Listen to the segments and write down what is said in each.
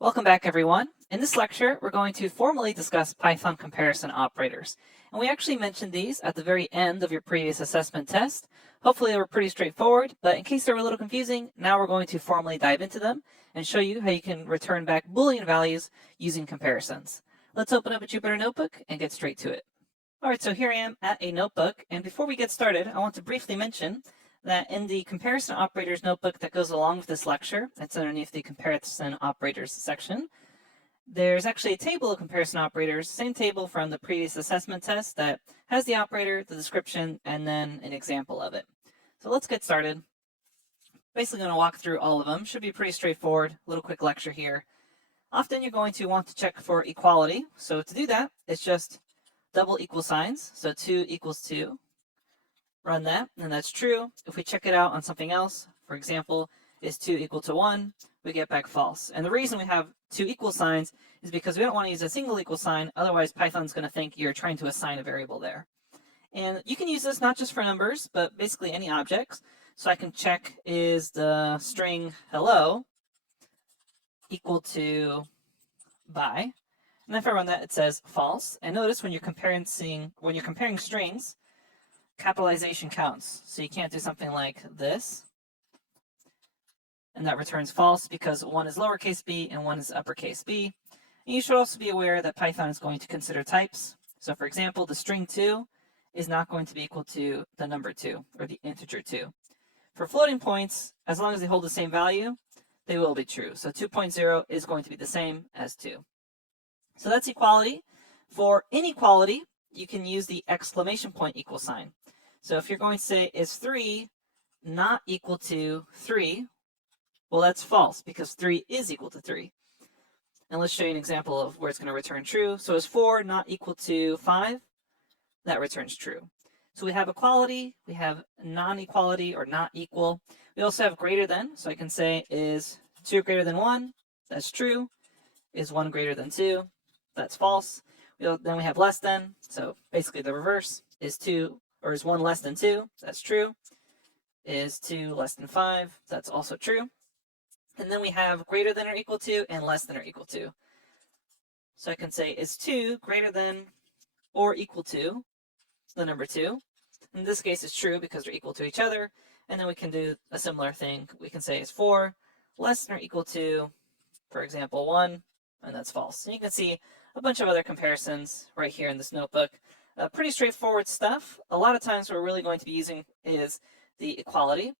Welcome back, everyone. In this lecture, we're going to formally discuss Python comparison operators. And we actually mentioned these at the very end of your previous assessment test. Hopefully they were pretty straightforward, but in case they were a little confusing, now we're going to formally dive into them and show you how you can return back Boolean values using comparisons. Let's open up a Jupyter Notebook and get straight to it. All right, so here I am at a notebook, and before we get started, I want to briefly mention that in the comparison operators notebook that goes along with this lecture, it's underneath the comparison operators section, there's actually a table of comparison operators, same table from the previous assessment test that has the operator, the description, and then an example of it. So let's get started. Basically going to walk through all of them. Should be pretty straightforward, little quick lecture here. Often you're going to want to check for equality. So to do that, it's just double equal signs. So 2 equals 2. Run that, and that's true. If we check it out on something else, for example, is 2 equal to 1, we get back false. And the reason we have 2 equal signs is because we don't want to use a single equal sign, otherwise Python's going to think you're trying to assign a variable there. And you can use this not just for numbers, but basically any objects. So I can check, is the string hello equal to bye? And if I run that, it says false. And notice when you're comparing strings, capitalization counts. So you can't do something like this. And that returns false because one is lowercase b and one is uppercase b. And you should also be aware that Python is going to consider types. So for example, the string 2 is not going to be equal to the number 2 or the integer 2. For floating points, as long as they hold the same value, they will be true. So 2.0 is going to be the same as 2. So that's equality. For inequality, you can use the exclamation point equal sign. So if you're going to say, is 3 not equal to 3? Well, that's false because 3 is equal to 3. And let's show you an example of where it's going to return true. So is 4 not equal to 5? That returns true. So we have equality, we have non-equality or not equal. We also have greater than. So I can say, is 2 greater than 1? That's true. Is 1 greater than 2? That's false. Then we have less than. So basically the reverse. Is 1 less than 2? That's true. Is 2 less than 5? That's also true. And then we have greater than or equal to and less than or equal to. So I can say, is 2 greater than or equal to the number 2? In this case, it's true because they're equal to each other. And then we can do a similar thing. We can say, is 4 less than or equal to, for example, 1? And that's false. And you can see a bunch of other comparisons right here in this notebook. Pretty straightforward stuff. A lot of times what we're really going to be using is the equality.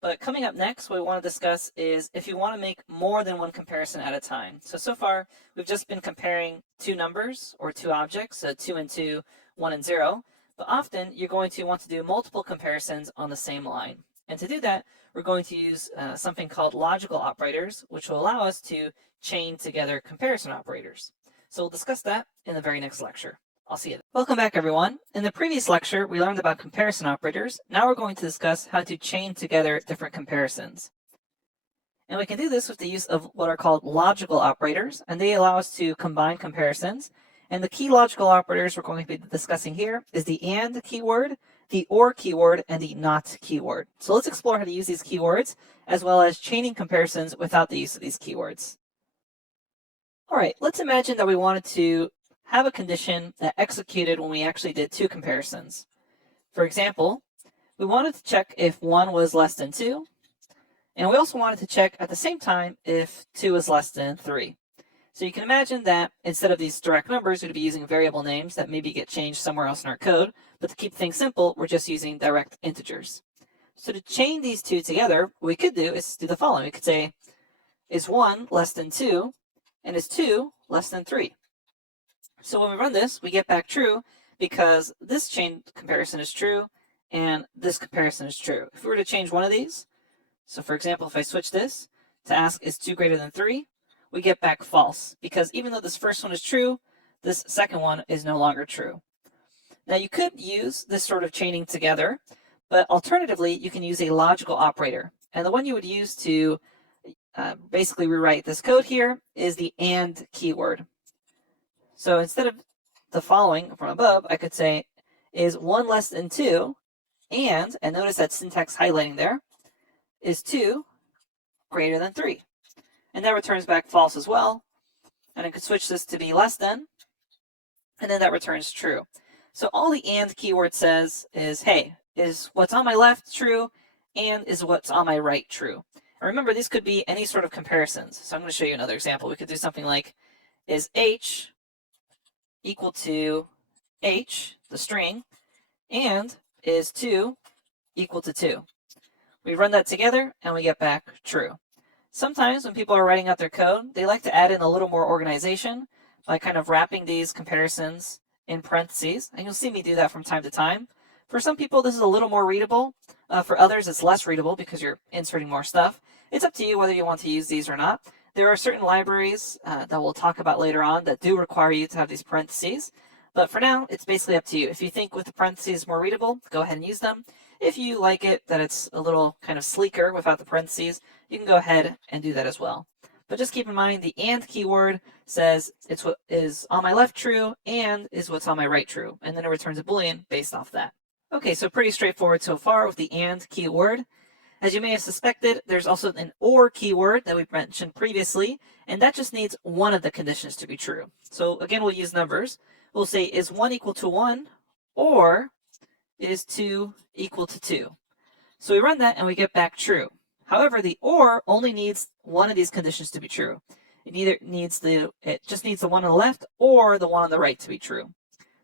But coming up next, what we want to discuss is if you want to make more than one comparison at a time. So far, we've just been comparing two numbers or two objects, so 2 and 2, 1 and 0. But often, you're going to want to do multiple comparisons on the same line. And to do that, we're going to use something called logical operators, which will allow us to chain together comparison operators. So we'll discuss that in the very next lecture. I'll see you then. Welcome back, everyone. In the previous lecture, we learned about comparison operators. Now we're going to discuss how to chain together different comparisons. And we can do this with the use of what are called logical operators, and they allow us to combine comparisons. And the key logical operators we're going to be discussing here is the AND keyword, the OR keyword, and the NOT keyword. So let's explore how to use these keywords, as well as chaining comparisons without the use of these keywords. All right, let's imagine that we wanted to have a condition that executed when we actually did two comparisons. For example, we wanted to check if 1 was less than 2, and we also wanted to check at the same time if 2 is less than 3. So you can imagine that instead of these direct numbers, we'd be using variable names that maybe get changed somewhere else in our code, but to keep things simple, we're just using direct integers. So to chain these two together, what we could do is do the following. We could say, is 1 less than 2, and is 2 less than 3? So when we run this, we get back true because this chain comparison is true and this comparison is true. If we were to change one of these, so for example, if I switch this to ask is 2 greater than 3, we get back false because even though this first one is true, this second one is no longer true. Now you could use this sort of chaining together, but alternatively, you can use a logical operator. And the one you would use to basically rewrite this code here is the AND keyword. So instead of the following from above, I could say, is 1 less than 2, and notice that syntax highlighting there, is 2 greater than 3? and that returns back false as well. And I could switch this to be less than, and then that returns true. So all the and keyword says is, hey, is what's on my left true, and is what's on my right true? And remember, these could be any sort of comparisons. So I'm going to show you another example. We could do something like, is h equal to h, the string, and is 2 equal to 2? We run that together, and we get back true. Sometimes when people are writing out their code, they like to add in a little more organization by kind of wrapping these comparisons in parentheses, and you'll see me do that from time to time. For some people, this is a little more readable. For others, it's less readable because you're inserting more stuff. It's up to you whether you want to use these or not. There are certain libraries that we'll talk about later on that do require you to have these parentheses, but for now, it's basically up to you. If you think with the parentheses more readable, go ahead and use them. If you like it that it's a little kind of sleeker without the parentheses, you can go ahead and do that as well. But just keep in mind the and keyword says it's what is on my left true and is what's on my right true, and then it returns a Boolean based off that. Okay, so pretty straightforward so far with the and keyword. As you may have suspected, there's also an or keyword that we mentioned previously, and that just needs one of the conditions to be true. So again, we'll use numbers. We'll say is 1 equal to 1 or is 2 equal to 2. So we run that and we get back true. However, the or only needs one of these conditions to be true. It just needs the one on the left or the one on the right to be true.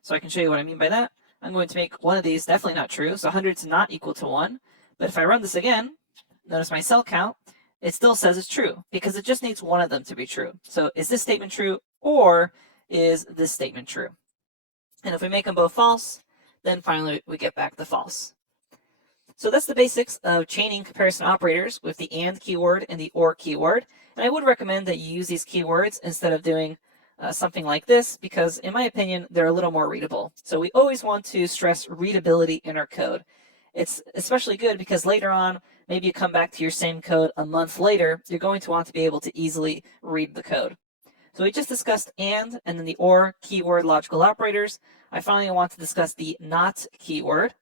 So I can show you what I mean by that. I'm going to make one of these definitely not true, so 100 is not equal to 1. But if I run this again, notice my cell count, it still says it's true because it just needs one of them to be true. So is this statement true or is this statement true? And if we make them both false, then finally we get back the false. So that's the basics of chaining comparison operators with the and keyword and the or keyword. And I would recommend that you use these keywords instead of doing something like this because, in my opinion, they're a little more readable. So we always want to stress readability in our code. It's especially good because later on, maybe you come back to your same code a month later, you're going to want to be able to easily read the code. So we just discussed and then the or keyword logical operators. I finally want to discuss the not keyword.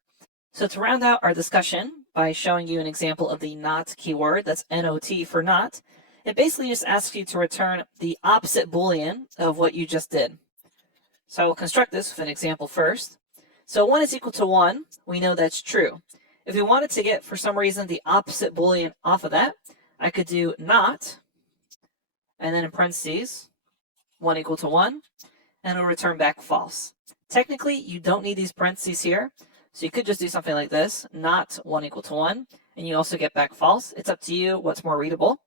So to round out our discussion by showing you an example of the not keyword, that's not for not, it basically just asks you to return the opposite Boolean of what you just did. So I will construct this with an example first. So 1 is equal to 1, we know that's true. If we wanted to get, for some reason, the opposite Boolean off of that, I could do not, and then in parentheses, 1 equal to 1, and it'll return back false. Technically, you don't need these parentheses here, so you could just do something like this, not 1 equal to 1, and you also get back false. It's up to you what's more readable.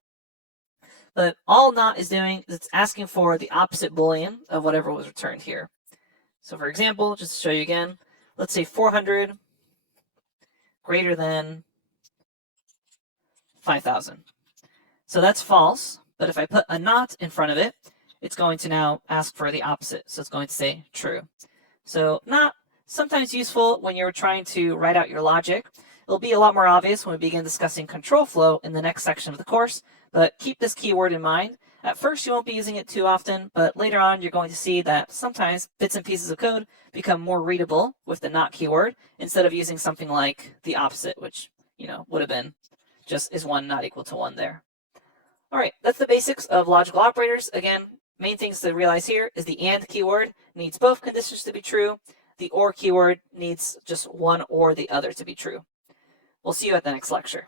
But all not is doing is it's asking for the opposite Boolean of whatever was returned here. So for example, just to show you again, let's say 400 greater than 5,000. So that's false, but if I put a not in front of it, it's going to now ask for the opposite. So it's going to say true. So not sometimes useful when you're trying to write out your logic. It'll be a lot more obvious when we begin discussing control flow in the next section of the course, but keep this keyword in mind. At first, you won't be using it too often, but later on, you're going to see that sometimes bits and pieces of code become more readable with the not keyword instead of using something like the opposite, which, would have been just is 1 not equal to 1 there. All right, that's the basics of logical operators. Again, main things to realize here is the and keyword needs both conditions to be true. The or keyword needs just one or the other to be true. We'll see you at the next lecture.